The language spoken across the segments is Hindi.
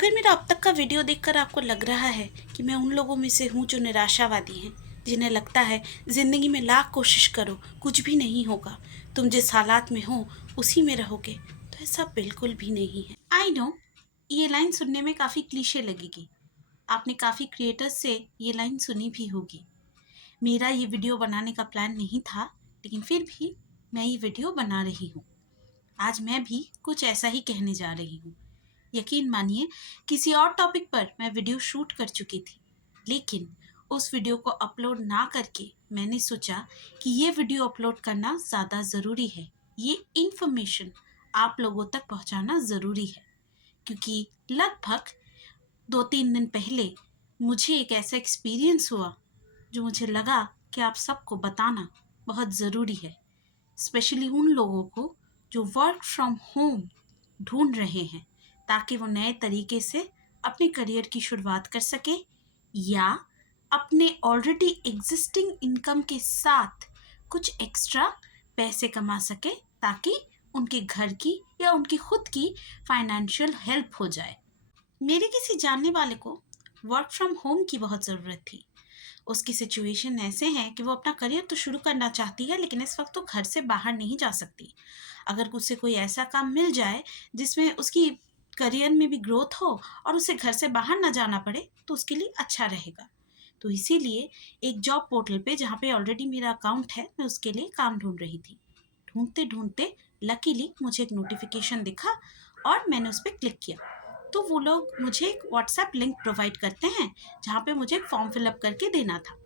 अगर मेरा अब तक का वीडियो देखकर आपको लग रहा है कि मैं उन लोगों में से हूँ जो निराशावादी हैं, जिन्हें लगता है ज़िंदगी में लाख कोशिश करो कुछ भी नहीं होगा, तुम जिस हालात में हो उसी में रहोगे, तो ऐसा बिल्कुल भी नहीं है। आई नो, ये लाइन सुनने में काफ़ी क्लीशे लगेगी। आपने काफ़ी क्रिएटर्स से ये लाइन सुनी भी होगी। मेरा ये वीडियो बनाने का प्लान नहीं था, लेकिन फिर भी मैं ये वीडियो बना रही हूँ। आज मैं भी कुछ ऐसा ही कहने जा रही हूँ। यकीन मानिए, किसी और टॉपिक पर मैं वीडियो शूट कर चुकी थी, लेकिन उस वीडियो को अपलोड ना करके मैंने सोचा कि ये वीडियो अपलोड करना ज़्यादा ज़रूरी है। ये इन्फॉर्मेशन आप लोगों तक पहुंचाना ज़रूरी है, क्योंकि लगभग 2-3 दिन पहले मुझे एक ऐसा एक्सपीरियंस हुआ जो मुझे लगा कि आप सबको बताना बहुत ज़रूरी है, स्पेशली उन लोगों को जो वर्क फ्रॉम होम ढूंढ रहे हैं, ताकि वो नए तरीके से अपने करियर की शुरुआत कर सके या अपने ऑलरेडी एग्जिस्टिंग इनकम के साथ कुछ एक्स्ट्रा पैसे कमा सके, ताकि उनके घर की या उनकी खुद की फाइनेंशियल हेल्प हो जाए। मेरे किसी जानने वाले को वर्क फ्रॉम होम की बहुत ज़रूरत थी। उसकी सिचुएशन ऐसे है कि वो अपना करियर तो शुरू करना चाहती है, लेकिन इस वक्त तो घर से बाहर नहीं जा सकती। अगर उससे कोई ऐसा काम मिल जाए जिसमें उसकी करियर में भी ग्रोथ हो और उसे घर से बाहर ना जाना पड़े, तो उसके लिए अच्छा रहेगा। तो इसीलिए एक जॉब पोर्टल पे, जहाँ पे ऑलरेडी मेरा अकाउंट है, मैं उसके लिए काम ढूंढ रही थी। ढूंढते ढूंढते लकीली मुझे एक नोटिफिकेशन दिखा और मैंने उस पर क्लिक किया। तो वो लोग मुझे एक व्हाट्सएप लिंक प्रोवाइड करते हैं, जहाँ पे मुझे एक फॉर्म फिलअप करके देना था।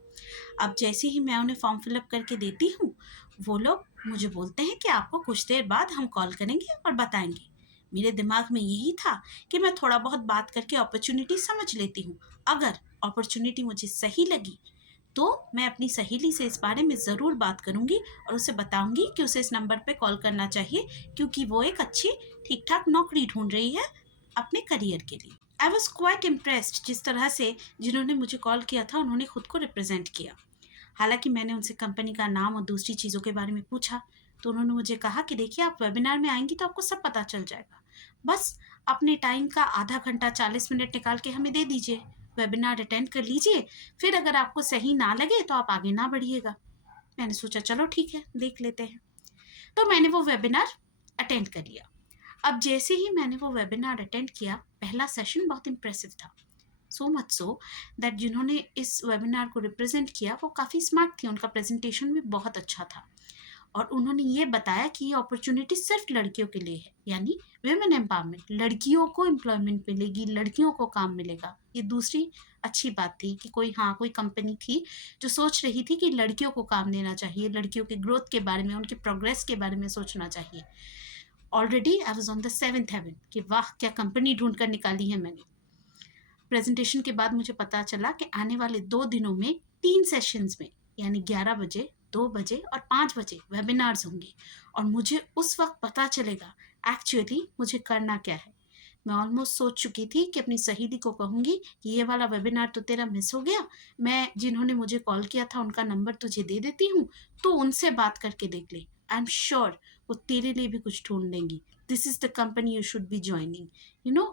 अब जैसे ही मैं उन्हें फॉर्म फिलअप करके देती हूँ, वो लोग मुझे बोलते हैं कि आपको कुछ देर बाद हम कॉल करेंगे और बताएंगे। मेरे दिमाग में यही था कि मैं थोड़ा बहुत बात करके अपॉर्चुनिटी समझ लेती हूँ। अगर अपॉर्चुनिटी मुझे सही लगी तो मैं अपनी सहेली से इस बारे में ज़रूर बात करूँगी और उसे बताऊँगी कि उसे इस नंबर पे कॉल करना चाहिए, क्योंकि वो एक अच्छी ठीक ठाक नौकरी ढूंढ रही है अपने करियर के लिए। आई वॉज क्वाइट इम्प्रेस्ड जिस तरह से जिन्होंने मुझे कॉल किया था उन्होंने खुद को रिप्रेजेंट किया। हालांकि मैंने उनसे कंपनी का नाम और दूसरी चीज़ों के बारे में पूछा, तो उन्होंने मुझे कहा कि देखिए, आप वेबिनार में आएंगी तो आपको सब पता चल जाएगा। बस अपने टाइम का आधा घंटा 40 मिनट निकाल के हमें दे दीजिए, वेबिनार अटेंड कर लीजिए, फिर अगर आपको सही ना लगे तो आप आगे ना बढ़िएगा। मैंने सोचा चलो ठीक है, देख लेते हैं। तो मैंने वो वेबिनार अटेंड कर लिया। अब जैसे ही मैंने वो वेबिनार अटेंड किया, पहला सेशन बहुत इम्प्रेसिव था। सो मच सो दैट जिन्होंने इस वेबिनार को रिप्रेजेंट किया वो काफ़ी स्मार्ट थी, उनका प्रेजेंटेशन भी बहुत अच्छा था। और उन्होंने ये बताया कि ये अपॉर्चुनिटी सिर्फ लड़कियों के लिए है, यानी वुमेन एम्पावरमेंट, लड़कियों को एम्प्लॉयमेंट मिलेगी, लड़कियों को काम मिलेगा। ये दूसरी अच्छी बात थी कि कोई कंपनी थी जो सोच रही थी कि लड़कियों को काम देना चाहिए, लड़कियों के ग्रोथ के बारे में, उनके प्रोग्रेस के बारे में सोचना चाहिए। Already I was on the 7th heaven कि वाह, क्या कंपनी ढूंढ कर निकाली है मैंने। प्रेजेंटेशन के बाद मुझे पता चला कि आने वाले 2 दिनों में 3 सेशंस में, यानी 11 बजे, 2 बजे और 5 बजे वेबिनार्स होंगे, और मुझे उस वक्त पता चलेगा एक्चुअली मुझे करना क्या है। मैं ऑलमोस्ट सोच चुकी थी कि अपनी सहेली को कहूँगी कि ये वाला वेबिनार तो तेरा मिस हो गया, मैं जिन्होंने मुझे कॉल किया था उनका नंबर तुझे दे देती हूँ, तो उनसे बात करके देख ले। आई एम श्योर वो तेरे लिए भी कुछ ढूंढ लेंगी। This is the company you should be joining.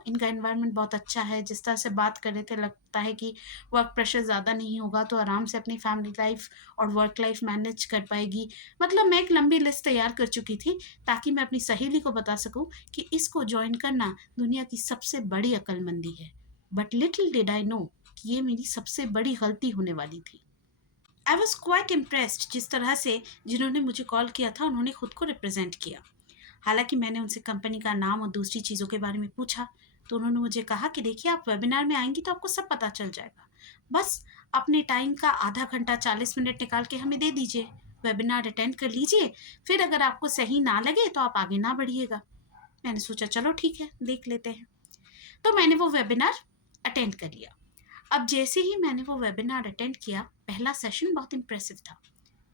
इनका एनवायरनमेंट बहुत अच्छा है। जिस तरह से बात कर रहे थे, लगता है कि वर्क प्रेशर ज़्यादा नहीं होगा, तो आराम से अपनी फैमिली लाइफ और वर्क लाइफ मैनेज कर पाएगी। मतलब मैं एक लंबी लिस्ट तैयार कर चुकी थी, ताकि मैं अपनी सहेली को बता सकूं कि इसको ज्वाइन करना दुनिया की सबसे बड़ी अक्लमंदी है। But little did I know कि ये मेरी सबसे बड़ी गलती होने वाली थी। आई वॉज क्वाइट इम्प्रेस्ड जिस तरह से जिन्होंने मुझे कॉल किया था उन्होंने खुद को रिप्रेजेंट किया। हालांकि मैंने उनसे कंपनी का नाम और दूसरी चीज़ों के बारे में पूछा, तो उन्होंने मुझे कहा कि देखिए, आप वेबिनार में आएंगी तो आपको सब पता चल जाएगा। बस अपने टाइम का आधा घंटा 40 मिनट निकाल के हमें दे दीजिए, वेबिनार अटेंड कर लीजिए, फिर अगर आपको सही ना लगे तो आप आगे ना बढ़िएगा। मैंने सोचा चलो ठीक है, देख लेते हैं। तो मैंने वो वेबिनार अटेंड कर लिया। अब जैसे ही मैंने वो वेबिनार अटेंड किया, पहला सेशन बहुत इम्प्रेसिव था।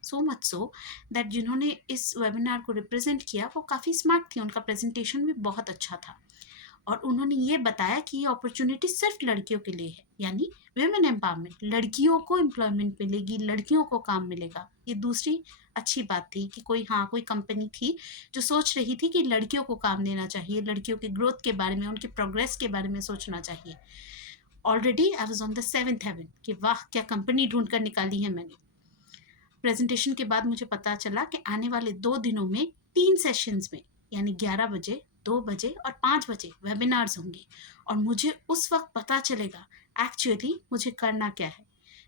सो मच सो दैट जिन्होंने इस वेबिनार को रिप्रेजेंट किया वो काफ़ी स्मार्ट थी, उनका प्रेजेंटेशन भी बहुत अच्छा था। और उन्होंने ये बताया कि ये अपॉर्चुनिटी सिर्फ लड़कियों के लिए है, यानी वुमेन एम्पावरमेंट, लड़कियों को एम्प्लॉयमेंट मिलेगी, लड़कियों को काम मिलेगा। ये दूसरी अच्छी बात थी कि कोई कंपनी थी जो सोच रही थी कि लड़कियों को काम देना चाहिए, लड़कियों के ग्रोथ के बारे में, उनके प्रोग्रेस के बारे में सोचना चाहिए। Already I was on the 7th heaven कि वाह क्या कंपनी ढूंढ कर निकाली है मैंने। प्रेजेंटेशन के बाद मुझे पता चला कि आने वाले 2 दिनों में 3 सेशंस में, यानी 11 बजे, 2 बजे और 5 बजे वेबिनार्स होंगे और मुझे उस वक्त पता चलेगा एक्चुअली मुझे करना क्या है।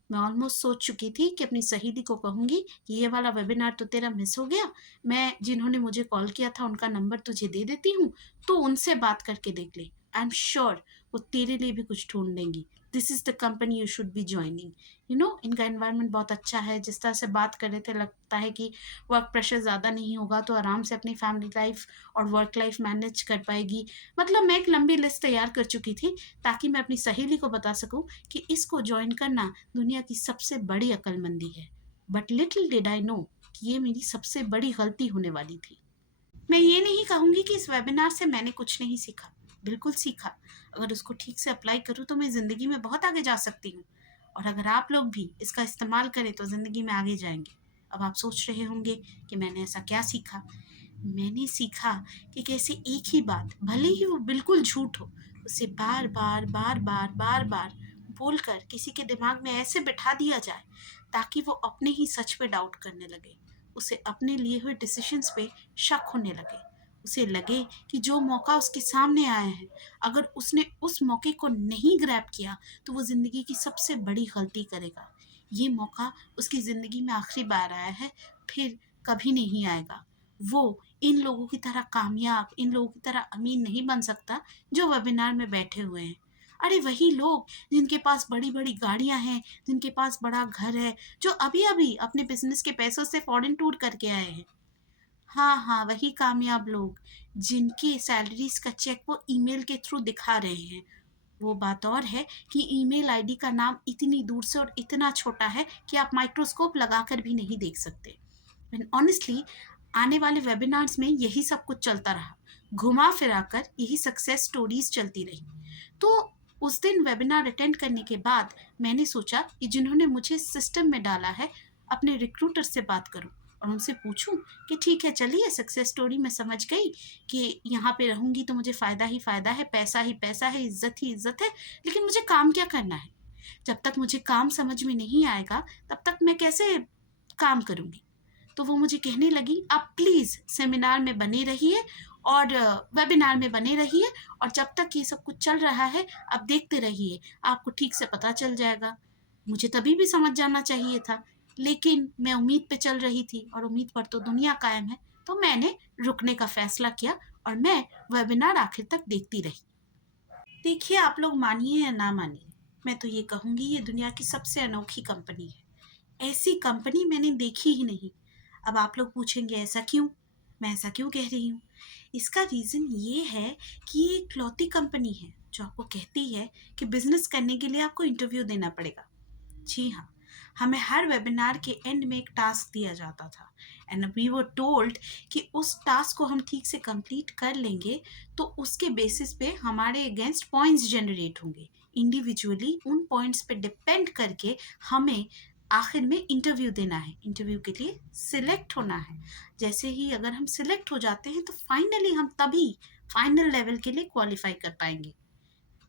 मैं ऑलमोस्ट सोच चुकी थी कि अपनी सहेली को कहूँगी कि ये वाला वेबिनार तो तेरा मिस हो गया, मैं जिन्होंने मुझे कॉल किया था उनका नंबर तुझे दे देती हूँ, तो उनसे बात करके देख ले। आई एम श्योर वो तेरे लिए भी कुछ ढूंढ लेंगी। This is the company you should be joining. इनका एनवायरनमेंट बहुत अच्छा है। जिस तरह से बात कर रहे थे लगता है कि वर्क प्रेशर ज़्यादा नहीं होगा, तो आराम से अपनी फैमिली लाइफ और वर्क लाइफ मैनेज कर पाएगी। मतलब मैं एक लंबी लिस्ट तैयार कर चुकी थी ताकि मैं अपनी सहेली को बता सकूं कि इसको ज्वाइन करना दुनिया की सबसे बड़ी अक्लमंदी है। But little did I know कि ये मेरी सबसे बड़ी गलती होने वाली थी। मैं ये नहीं कहूँगी कि इस वेबिनार से मैंने कुछ नहीं सीखा, बिल्कुल सीखा। अगर उसको ठीक से अप्लाई करूँ तो मैं ज़िंदगी में बहुत आगे जा सकती हूँ, और अगर आप लोग भी इसका इस्तेमाल करें तो ज़िंदगी में आगे जाएंगे। अब आप सोच रहे होंगे कि मैंने ऐसा क्या सीखा। मैंने सीखा कि कैसे एक ही बात, भले ही वो बिल्कुल झूठ हो, उसे बार बार बार बार बार बार बोलकर किसी के दिमाग में ऐसे बिठा दिया जाए ताकि वो अपने ही सच पे डाउट करने लगे, उसे अपने लिए हुए डिसीजंस पे शक होने लगे, उसे लगे कि जो मौका उसके सामने आया है, अगर उसने उस मौके को नहीं ग्रैब किया तो वो ज़िंदगी की सबसे बड़ी गलती करेगा। ये मौका उसकी ज़िंदगी में आखिरी बार आया है, फिर कभी नहीं आएगा। वो इन लोगों की तरह कामयाब, इन लोगों की तरह अमीर नहीं बन सकता जो वेबिनार में बैठे हुए हैं। अरे वही लोग जिनके पास बड़ी बड़ी गाड़ियां हैं, जिनके पास बड़ा घर है, जो अभी अभी अपने बिजनेस के पैसों से फॉरेन टूर करके आए हैं। हाँ हाँ, वही कामयाब लोग जिनकी सैलरीज का चेक वो ईमेल के थ्रू दिखा रहे हैं। वो बात और है कि ईमेल आईडी का नाम इतनी दूर से और इतना छोटा है कि आप माइक्रोस्कोप लगाकर भी नहीं देख सकते। ऑनेस्टली आने वाले वेबिनार्स में यही सब कुछ चलता रहा, घुमा फिरा कर यही सक्सेस स्टोरीज चलती रही। तो उस दिन वेबिनार अटेंड करने के बाद मैंने सोचा कि जिन्होंने मुझे सिस्टम में डाला है, अपने रिक्रूटर से बात करूं और उनसे पूछूं कि ठीक है चलिए, सक्सेस स्टोरी मैं समझ गई कि यहाँ पे रहूंगी तो मुझे फ़ायदा ही फ़ायदा है, पैसा ही पैसा है, इज्जत ही इज्जत है, लेकिन मुझे काम क्या करना है। जब तक मुझे काम समझ में नहीं आएगा तब तक मैं कैसे काम करूंगी। तो वो मुझे कहने लगी आप प्लीज़ सेमिनार में बने रहिए और वेबिनार में बने रहिए, और जब तक ये सब कुछ चल रहा है आप देखते रहिए, आपको ठीक से पता चल जाएगा। मुझे तभी भी समझ जाना चाहिए था, लेकिन मैं उम्मीद पे चल रही थी और उम्मीद पर तो दुनिया कायम है। तो मैंने रुकने का फैसला किया और मैं वेबिनार आखिर तक देखती रही। देखिए, आप लोग मानिए या ना मानिए, मैं तो ये कहूँगी ये दुनिया की सबसे अनोखी कंपनी है। ऐसी कंपनी मैंने देखी ही नहीं। अब आप लोग पूछेंगे ऐसा क्यों, मैं ऐसा क्यों कह रही हूँ। इसका रीज़न ये है कि ये इकलौती कंपनी है जो आपको कहती है कि बिजनेस करने के लिए आपको इंटरव्यू देना पड़ेगा। जी हाँ, हमें हर वेबिनार के एंड में एक टास्क दिया जाता था एंड वी वर टोल्ड कि उस टास्क को हम ठीक से कंप्लीट कर लेंगे तो उसके बेसिस पे हमारे अगेंस्ट पॉइंट्स जनरेट होंगे। इंडिविजुअली उन पॉइंट्स पे डिपेंड करके हमें आखिर में इंटरव्यू देना है, इंटरव्यू के लिए सिलेक्ट होना है। जैसे ही अगर हम सिलेक्ट हो जाते हैं तो फाइनली हम तभी फाइनल लेवल के लिए क्वालिफाई कर पाएंगे।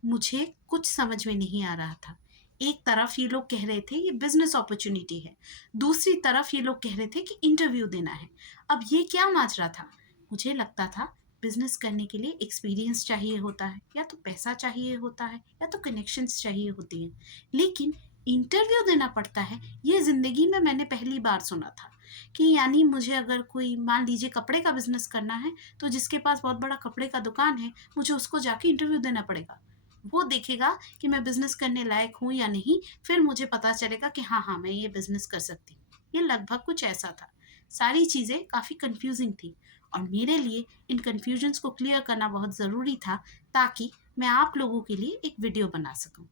मुझे कुछ समझ में नहीं आ रहा था। एक तरफ ये लोग कह रहे थे ये बिजनेस अपॉर्चुनिटी है, दूसरी तरफ ये लोग कह रहे थे कि इंटरव्यू देना है। अब ये क्या माजरा था। मुझे लगता था बिजनेस करने के लिए एक्सपीरियंस चाहिए होता है, या तो पैसा चाहिए होता है, या तो कनेक्शंस चाहिए होती हैं, लेकिन इंटरव्यू देना पड़ता है, ये ज़िंदगी में मैंने पहली बार सुना था। कि यानी मुझे अगर कोई मान लीजिए कपड़े का बिजनेस करना है तो जिसके पास बहुत बड़ा कपड़े का दुकान है मुझे उसको जाके इंटरव्यू देना पड़ेगा। वो देखेगा कि मैं बिज़नेस करने लायक हूँ या नहीं, फिर मुझे पता चलेगा कि हाँ मैं ये बिज़नेस कर सकती हूँ। ये लगभग कुछ ऐसा था। सारी चीज़ें काफ़ी कंफ्यूजिंग थी और मेरे लिए इन कन्फ्यूजन्स को क्लियर करना बहुत ज़रूरी था ताकि मैं आप लोगों के लिए एक वीडियो बना सकूँ।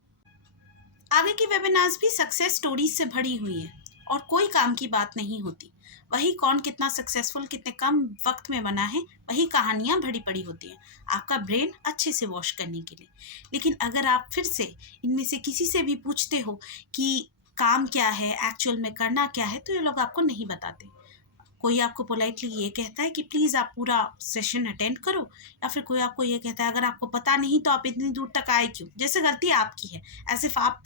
आगे की वेबिनार्स भी सक्सेस स्टोरीज से भरी हुई हैं और कोई काम की बात नहीं होती। वही कौन कितना सक्सेसफुल कितने कम वक्त में बना है, वही कहानियाँ भरी पड़ी होती हैं आपका ब्रेन अच्छे से वॉश करने के लिए। लेकिन अगर आप फिर से इनमें से किसी से भी पूछते हो कि काम क्या है, एक्चुअल में करना क्या है, तो ये लोग आपको नहीं बताते। कोई आपको पोलाइटली ये कहता है कि प्लीज़ आप पूरा सेशन अटेंड करो, या फिर कोई आपको ये कहता है अगर आपको पता नहीं तो आप इतनी दूर तक आए क्यों, जैसे गलती आपकी है, एज इफ आप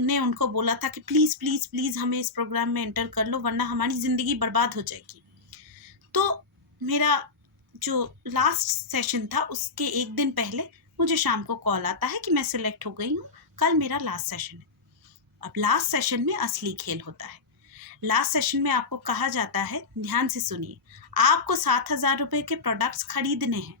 ने उनको बोला था कि प्लीज़ प्लीज़ प्लीज़ हमें इस प्रोग्राम में एंटर कर लो वरना हमारी ज़िंदगी बर्बाद हो जाएगी। तो मेरा जो लास्ट सेशन था उसके एक दिन पहले मुझे शाम को कॉल आता है कि मैं सिलेक्ट हो गई हूँ, कल मेरा लास्ट सेशन है। अब लास्ट सेशन में असली खेल होता है। लास्ट सेशन में आपको कहा जाता है, ध्यान से सुनिए, आपको 7,000 रुपये के प्रोडक्ट्स खरीदने हैं।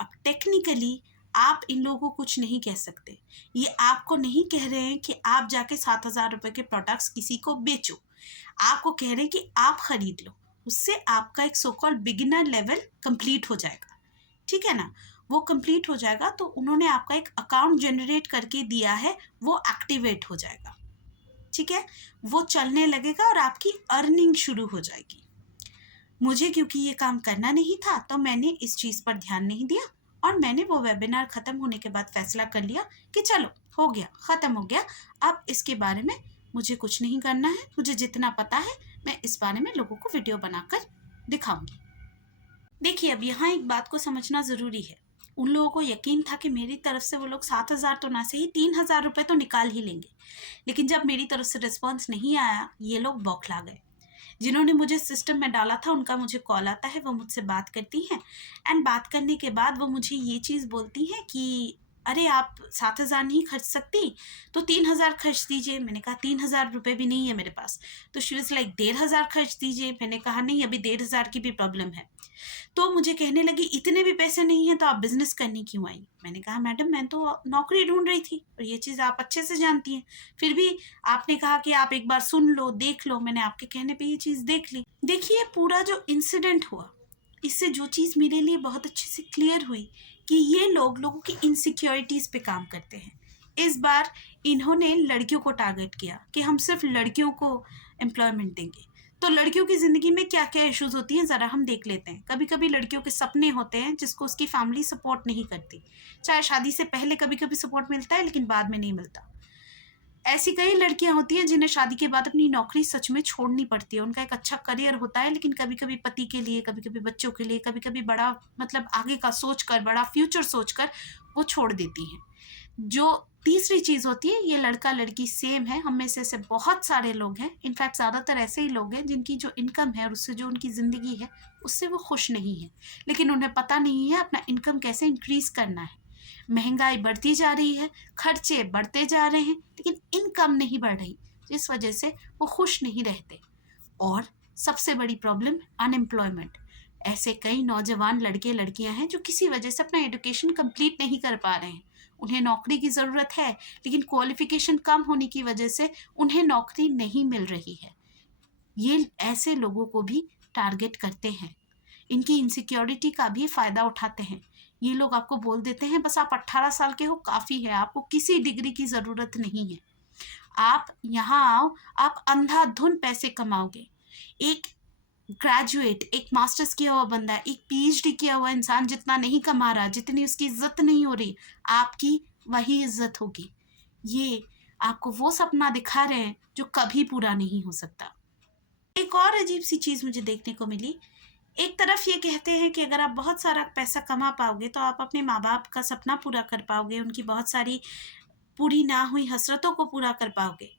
अब टेक्निकली आप इन लोगों को कुछ नहीं कह सकते। ये आपको नहीं कह रहे हैं कि आप जाके 7,000 रुपये के प्रोडक्ट्स किसी को बेचो। आपको कह रहे हैं कि आप खरीद लो, उससे आपका एक so called beginner level complete हो जाएगा। ठीक है ना, वो कंप्लीट हो जाएगा तो उन्होंने आपका एक अकाउंट जनरेट करके दिया है, वो एक्टिवेट हो जाएगा। ठीक है, वो चलने लगेगा और आपकी अर्निंग शुरू हो जाएगी। मुझे क्योंकि ये काम करना नहीं था तो मैंने इस चीज़ पर ध्यान नहीं दिया और मैंने वो वेबिनार ख़त्म होने के बाद फैसला कर लिया कि चलो हो गया, ख़त्म हो गया, अब इसके बारे में मुझे कुछ नहीं करना है। मुझे जितना पता है मैं इस बारे में लोगों को वीडियो बनाकर दिखाऊंगी। देखिए, अब यहाँ एक बात को समझना ज़रूरी है। उन लोगों को यकीन था कि मेरी तरफ से वो लोग 7,000 तो ना सही 3,000 रुपये तो निकाल ही लेंगे। लेकिन जब मेरी तरफ से रिस्पॉन्स नहीं आया, ये लोग बौखला गए। जिन्होंने मुझे सिस्टम में डाला था उनका मुझे कॉल आता है, वो मुझसे बात करती हैं एंड बात करने के बाद वो मुझे ये चीज़ बोलती हैं कि अरे आप 7,000 नहीं खर्च सकती तो 3,000 खर्च दीजिए। मैंने कहा 3,000 रुपये भी नहीं है मेरे पास। तो शी वाज़ लाइक 1,500 खर्च दीजिए। मैंने कहा नहीं, अभी 1,500 की भी प्रॉब्लम है। तो मुझे कहने लगी इतने भी पैसे नहीं हैं तो आप बिज़नेस करने क्यों आई? मैंने कहा मैडम मैं तो नौकरी ढूंढ रही थी और ये चीज़ आप अच्छे से जानती हैं, फिर भी आपने कहा कि आप एक बार सुन लो, देख लो। मैंने आपके कहने पे ये चीज़ देख ली। देखिए, पूरा जो इंसिडेंट हुआ, इससे जो चीज़ मेरे लिए बहुत अच्छे से क्लियर हुई कि ये लोगों की इनसिक्योरिटीज़ पे काम करते हैं। इस बार इन्होंने लड़कियों को टारगेट किया कि हम सिर्फ लड़कियों को एम्प्लॉयमेंट देंगे। तो लड़कियों की ज़िंदगी में क्या क्या इश्यूज़ होती हैं ज़रा हम देख लेते हैं। कभी कभी लड़कियों के सपने होते हैं जिसको उसकी फैमिली सपोर्ट नहीं करती, चाहे शादी से पहले कभी कभी सपोर्ट मिलता है लेकिन बाद में नहीं मिलता। ऐसी कई लड़कियां होती हैं जिन्हें शादी के बाद अपनी नौकरी सच में छोड़नी पड़ती है। उनका एक अच्छा करियर होता है लेकिन कभी कभी पति के लिए, कभी कभी बच्चों के लिए, कभी कभी बड़ा मतलब आगे का सोचकर, बड़ा फ्यूचर सोचकर वो छोड़ देती हैं। जो तीसरी चीज़ होती है, ये लड़का लड़की सेम है। हम में से ऐसे बहुत सारे लोग हैं, इनफैक्ट ज़्यादातर ऐसे ही लोग हैं जिनकी जो इनकम है और उससे जो उनकी ज़िंदगी है उससे वो खुश नहीं है, लेकिन उन्हें पता नहीं है अपना इनकम कैसे इंक्रीज़ करना है। महंगाई बढ़ती जा रही है, खर्चे बढ़ते जा रहे हैं, लेकिन इनकम नहीं बढ़ रही, जिस वजह से वो खुश नहीं रहते। और सबसे बड़ी प्रॉब्लम अनएम्प्लॉयमेंट। ऐसे कई नौजवान लड़के लड़कियां हैं जो किसी वजह से अपना एजुकेशन कंप्लीट नहीं कर पा रहे हैं। उन्हें नौकरी की ज़रूरत है लेकिन क्वालिफिकेशन कम होने की वजह से उन्हें नौकरी नहीं मिल रही है। ये ऐसे लोगों को भी टारगेट करते हैं, इनकी इनसिक्योरिटी का भी फ़ायदा उठाते हैं। ये लोग आपको बोल देते हैं बस आप 18 साल के हो काफ़ी है, आपको किसी डिग्री की ज़रूरत नहीं है, आप यहाँ आओ, आप अंधाधुन पैसे कमाओगे। एक ग्रेजुएट, एक मास्टर्स किया हुआ बंदा, एक पीएचडी किया हुआ इंसान जितना नहीं कमा रहा, जितनी उसकी इज्जत नहीं हो रही, आपकी वही इज्जत होगी। ये आपको वो सपना दिखा रहे हैं जो कभी पूरा नहीं हो सकता। एक और अजीब सी चीज़ मुझे देखने को मिली। एक तरफ ये कहते हैं कि अगर आप बहुत सारा पैसा कमा पाओगे तो आप अपने माँ बाप का सपना पूरा कर पाओगे, उनकी बहुत सारी पूरी ना हुई हसरतों को पूरा कर पाओगे।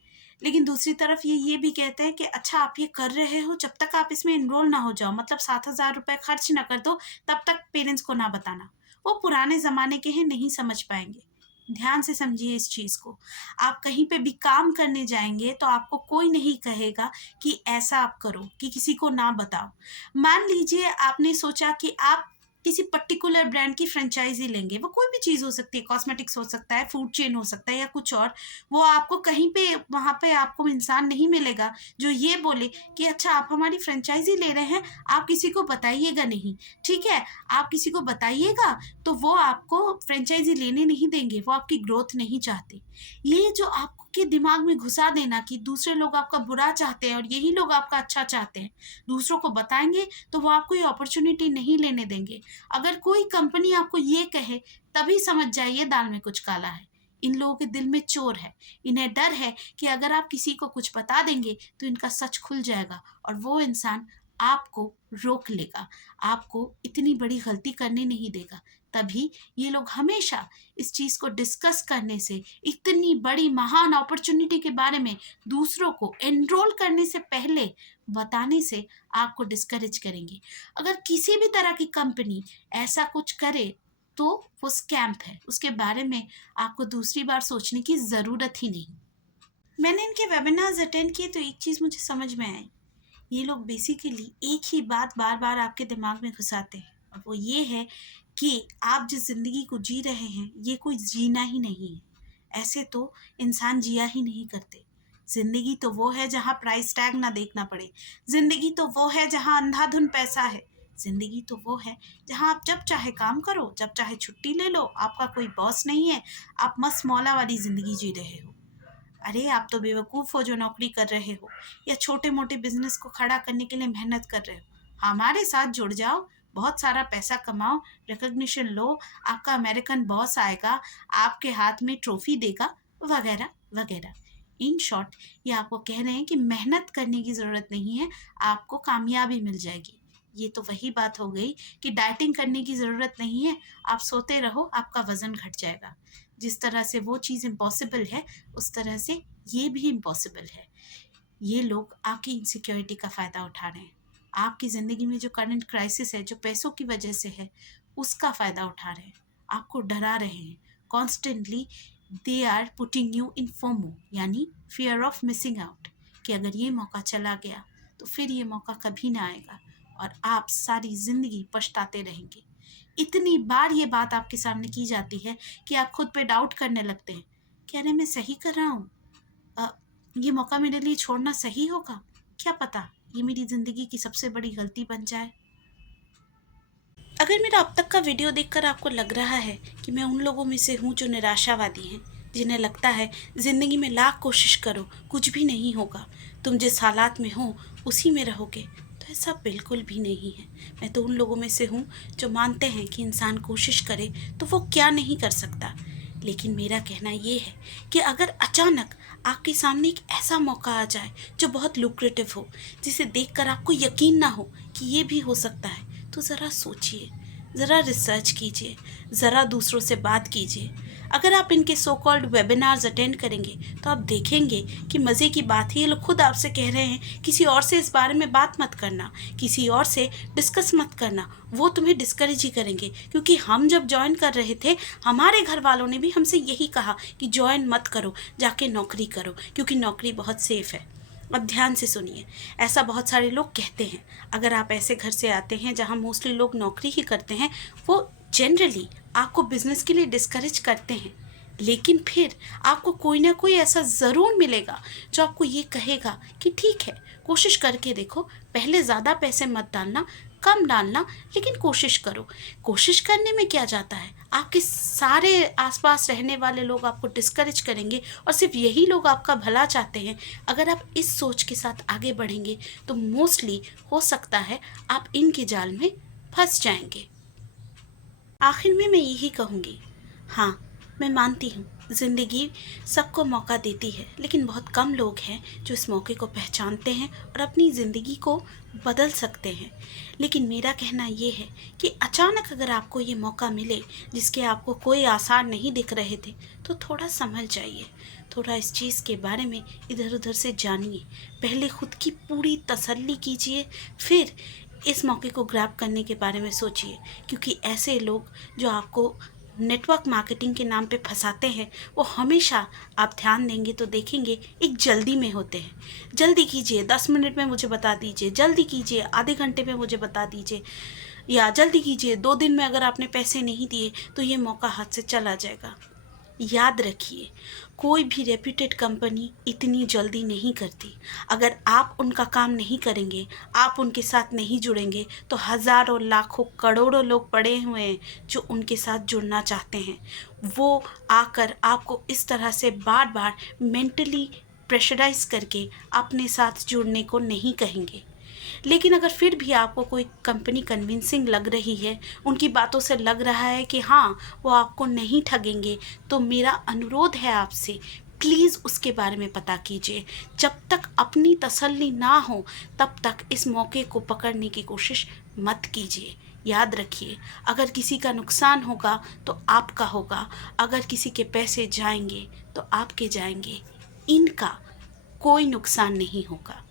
लेकिन दूसरी तरफ ये भी कहते हैं कि अच्छा आप ये कर रहे हो, जब तक आप इसमें इनरोल ना हो जाओ, मतलब 7,000 रुपये खर्च ना कर दो, तब तक पेरेंट्स को ना बताना। वो पुराने ज़माने के हैं, नहीं समझ पाएंगे। ध्यान से समझिए इस चीज़ को। आप कहीं पे भी काम करने जाएंगे तो आपको कोई नहीं कहेगा कि ऐसा आप करो, कि किसी को ना बताओ। मान लीजिए आपने सोचा कि आप किसी पर्टिकुलर ब्रांड की फ्रेंचाइजी लेंगे, वो कोई भी चीज़ हो सकती है, कॉस्मेटिक्स हो सकता है, फूड चेन हो सकता है या कुछ और। वो आपको कहीं पे वहाँ पे आपको इंसान नहीं मिलेगा जो ये बोले कि अच्छा आप हमारी फ्रेंचाइजी ले रहे हैं, आप किसी को बताइएगा नहीं, ठीक है? आप किसी को बताइएगा तो वो आपको फ्रेंचाइजी लेने नहीं देंगे, वो आपकी ग्रोथ नहीं चाहते। ये जो आपको आपके दिमाग में घुसा देना कि दूसरे लोग आपका बुरा चाहते हैं और यही लोग आपका अच्छा चाहते हैं, दूसरों को बताएँगे तो वो आपको ये अपॉर्च्युनिटी नहीं लेने देंगे। अगर कोई कंपनी आपको ये कहे, तभी समझ जाइए दाल में कुछ काला है। इन लोगों के दिल में चोर है। इन्हें डर है कि अगर आप किसी को कुछ बता देंगे तो इनका सच खुल जाएगा और वो इंसान आपको रोक लेगा, आपको इतनी बड़ी गलती करने नहीं देगा। तभी ये लोग हमेशा इस चीज़ को डिस्कस करने से, इतनी बड़ी महान अपॉर्च्युनिटी के बारे में दूसरों को एनरोल करने से पहले बताने से आपको डिस्करेज करेंगे। अगर किसी भी तरह की कंपनी ऐसा कुछ करे तो वो स्कैम है, उसके बारे में आपको दूसरी बार सोचने की ज़रूरत ही नहीं। मैंने इनके वेबिनार्स अटेंड किए तो एक चीज़ मुझे समझ में आई, ये लोग बेसिकली एक ही बात बार-बार आपके दिमाग में घुसाते हैं और वो ये है कि आप जिस ज़िंदगी को जी रहे हैं, ये कोई जीना ही नहीं है। ऐसे तो इंसान जिया ही नहीं करते। ज़िंदगी तो वो है जहाँ प्राइस टैग ना देखना पड़े। ज़िंदगी तो वो है जहाँ अंधाधुन पैसा है। ज़िंदगी तो वो है जहाँ आप जब चाहे काम करो, जब चाहे छुट्टी ले लो, आपका कोई बॉस नहीं है, आप मस्त मौला वाली ज़िंदगी जी रहे हो। अरे आप तो बेवकूफ़ हो जो नौकरी कर रहे हो या छोटे-मोटे बिज़नेस को खड़ा करने के लिए मेहनत कर रहे हो। हमारे साथ जुड़ जाओ, बहुत सारा पैसा कमाओ, रिकॉग्निशन लो, आपका अमेरिकन बॉस आएगा, आपके हाथ में ट्रॉफ़ी देगा, वगैरह, वगैरह। इन शॉर्ट ये आपको कह रहे हैं कि मेहनत करने की ज़रूरत नहीं है, आपको कामयाबी मिल जाएगी। ये तो वही बात हो गई कि डाइटिंग करने की ज़रूरत नहीं है, आप सोते रहो, आपका वज़न घट जाएगा। जिस तरह से वो चीज़ इम्पॉसिबल है, उस तरह से ये भी इम्पॉसिबल है। ये लोग आपकी इनसिक्योरिटी का फ़ायदा उठा रहे हैं। आपकी ज़िंदगी में जो करंट क्राइसिस है, जो पैसों की वजह से है, उसका फ़ायदा उठा रहे हैं। आपको डरा रहे हैं। Constantly they are putting you in FOMO यानी फ़ियर ऑफ मिसिंग आउट कि अगर ये मौका चला गया, तो फिर ये मौका कभी ना आएगा और आप सारी ज़िंदगी पछताते रहेंगे। इतनी बार ये बात आपके सामने की जाती है कि आप खुद पे डाउट करने लगते हैं कि अरे मैं सही कर रहा हूँ, ये मौका मेरे लिए छोड़ना सही होगा, क्या पता ये मेरी ज़िंदगी की सबसे बड़ी गलती बन जाए। अगर मेरा अब तक का वीडियो देखकर आपको लग रहा है कि मैं उन लोगों में से हूँ जो निराशावादी हैं, जिन्हें लगता है ज़िंदगी में लाख कोशिश करो कुछ भी नहीं होगा, तुम जिस हालात में हो उसी में रहोगे, तो ऐसा बिल्कुल भी नहीं है। मैं तो उन लोगों में से हूँ जो मानते हैं कि इंसान कोशिश करे तो वो क्या नहीं कर सकता। लेकिन मेरा कहना ये है कि अगर अचानक आपके सामने एक ऐसा मौका आ जाए जो बहुत लुक्रेटिव हो, जिसे देखकर आपको यकीन ना हो कि ये भी हो सकता है, तो ज़रा सोचिए, ज़रा रिसर्च कीजिए, ज़रा दूसरों से बात कीजिए। अगर आप इनके सो कॉल्ड वेबिनार्स अटेंड करेंगे तो आप देखेंगे कि मज़े की बात है, ये लोग खुद आपसे कह रहे हैं किसी और से इस बारे में बात मत करना, किसी और से डिस्कस मत करना, वो तुम्हें डिस्करेज ही करेंगे। क्योंकि हम जब ज्वाइन कर रहे थे, हमारे घर वालों ने भी हमसे यही कहा कि ज्वाइन मत करो, जाके नौकरी करो, क्योंकि नौकरी बहुत सेफ़ है। अब ध्यान से सुनिए, ऐसा बहुत सारे लोग कहते हैं। अगर आप ऐसे घर से आते हैं जहाँ मोस्टली लोग नौकरी ही करते हैं, वो जनरली आपको बिजनेस के लिए डिस्करेज करते हैं। लेकिन फिर आपको कोई ना कोई ऐसा ज़रूर मिलेगा जो आपको ये कहेगा कि ठीक है, कोशिश करके देखो, पहले ज़्यादा पैसे मत डालना, कम डालना, लेकिन कोशिश करो। कोशिश करने में क्या जाता है, आपके सारे आसपास रहने वाले लोग आपको डिस्करेज करेंगे और सिर्फ यही लोग आपका भला चाहते हैं। अगर आप इस सोच के साथ आगे बढ़ेंगे तो मोस्टली हो सकता है आप इनके जाल में फंस जाएंगे। आखिर में मैं यही कहूँगी, हाँ, मैं मानती हूँ ज़िंदगी सबको मौका देती है, लेकिन बहुत कम लोग हैं जो इस मौके को पहचानते हैं और अपनी ज़िंदगी को बदल सकते हैं। लेकिन मेरा कहना ये है कि अचानक अगर आपको ये मौका मिले जिसके आपको कोई आसार नहीं दिख रहे थे, तो थोड़ा संभल जाइए, थोड़ा इस चीज़ के बारे में इधर उधर से जानिए, पहले खुद की पूरी तसल्ली कीजिए, फिर इस मौके को ग्रैब करने के बारे में सोचिए। क्योंकि ऐसे लोग जो आपको नेटवर्क मार्केटिंग के नाम पे फंसाते हैं, वो हमेशा आप ध्यान देंगे तो देखेंगे एक जल्दी में होते हैं। जल्दी कीजिए, 10 मिनट में मुझे बता दीजिए, जल्दी कीजिए, आधे घंटे में मुझे बता दीजिए, या जल्दी कीजिए, 2 दिन में अगर आपने पैसे नहीं दिए तो ये मौका हाथ से चला जाएगा। याद रखिए, कोई भी रेप्यूटेड कंपनी इतनी जल्दी नहीं करती। अगर आप उनका काम नहीं करेंगे, आप उनके साथ नहीं जुड़ेंगे, तो हज़ारों, लाखों, करोड़ों लोग पड़े हुए हैं जो उनके साथ जुड़ना चाहते हैं। वो आकर आपको इस तरह से बार बार मेंटली प्रेशराइज करके अपने साथ जुड़ने को नहीं कहेंगे। लेकिन अगर फिर भी आपको कोई कंपनी कन्विंसिंग लग रही है, उनकी बातों से लग रहा है कि हाँ, वो आपको नहीं ठगेंगे, तो मेरा अनुरोध है आपसे, प्लीज़ उसके बारे में पता कीजिए। जब तक अपनी तसल्ली ना हो, तब तक इस मौके को पकड़ने की कोशिश मत कीजिए। याद रखिए, अगर किसी का नुकसान होगा तो आपका होगा, अगर किसी के पैसे जाएंगे तो आपके जाएंगे। इनका कोई नुकसान नहीं होगा।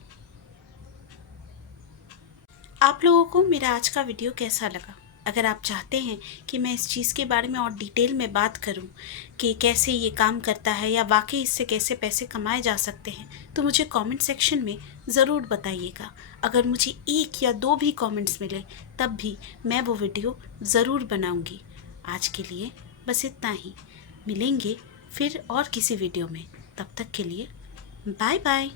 आप लोगों को मेरा आज का वीडियो कैसा लगा? अगर आप चाहते हैं कि मैं इस चीज़ के बारे में और डिटेल में बात करूं कि कैसे ये काम करता है या वाकई इससे कैसे पैसे कमाए जा सकते हैं, तो मुझे कमेंट सेक्शन में ज़रूर बताइएगा। अगर मुझे 1 या 2 भी कमेंट्स मिले, तब भी मैं वो वीडियो ज़रूर बनाऊंगी। आज के लिए बस इतना ही। मिलेंगे फिर और किसी वीडियो में। तब तक के लिए बाय बाय।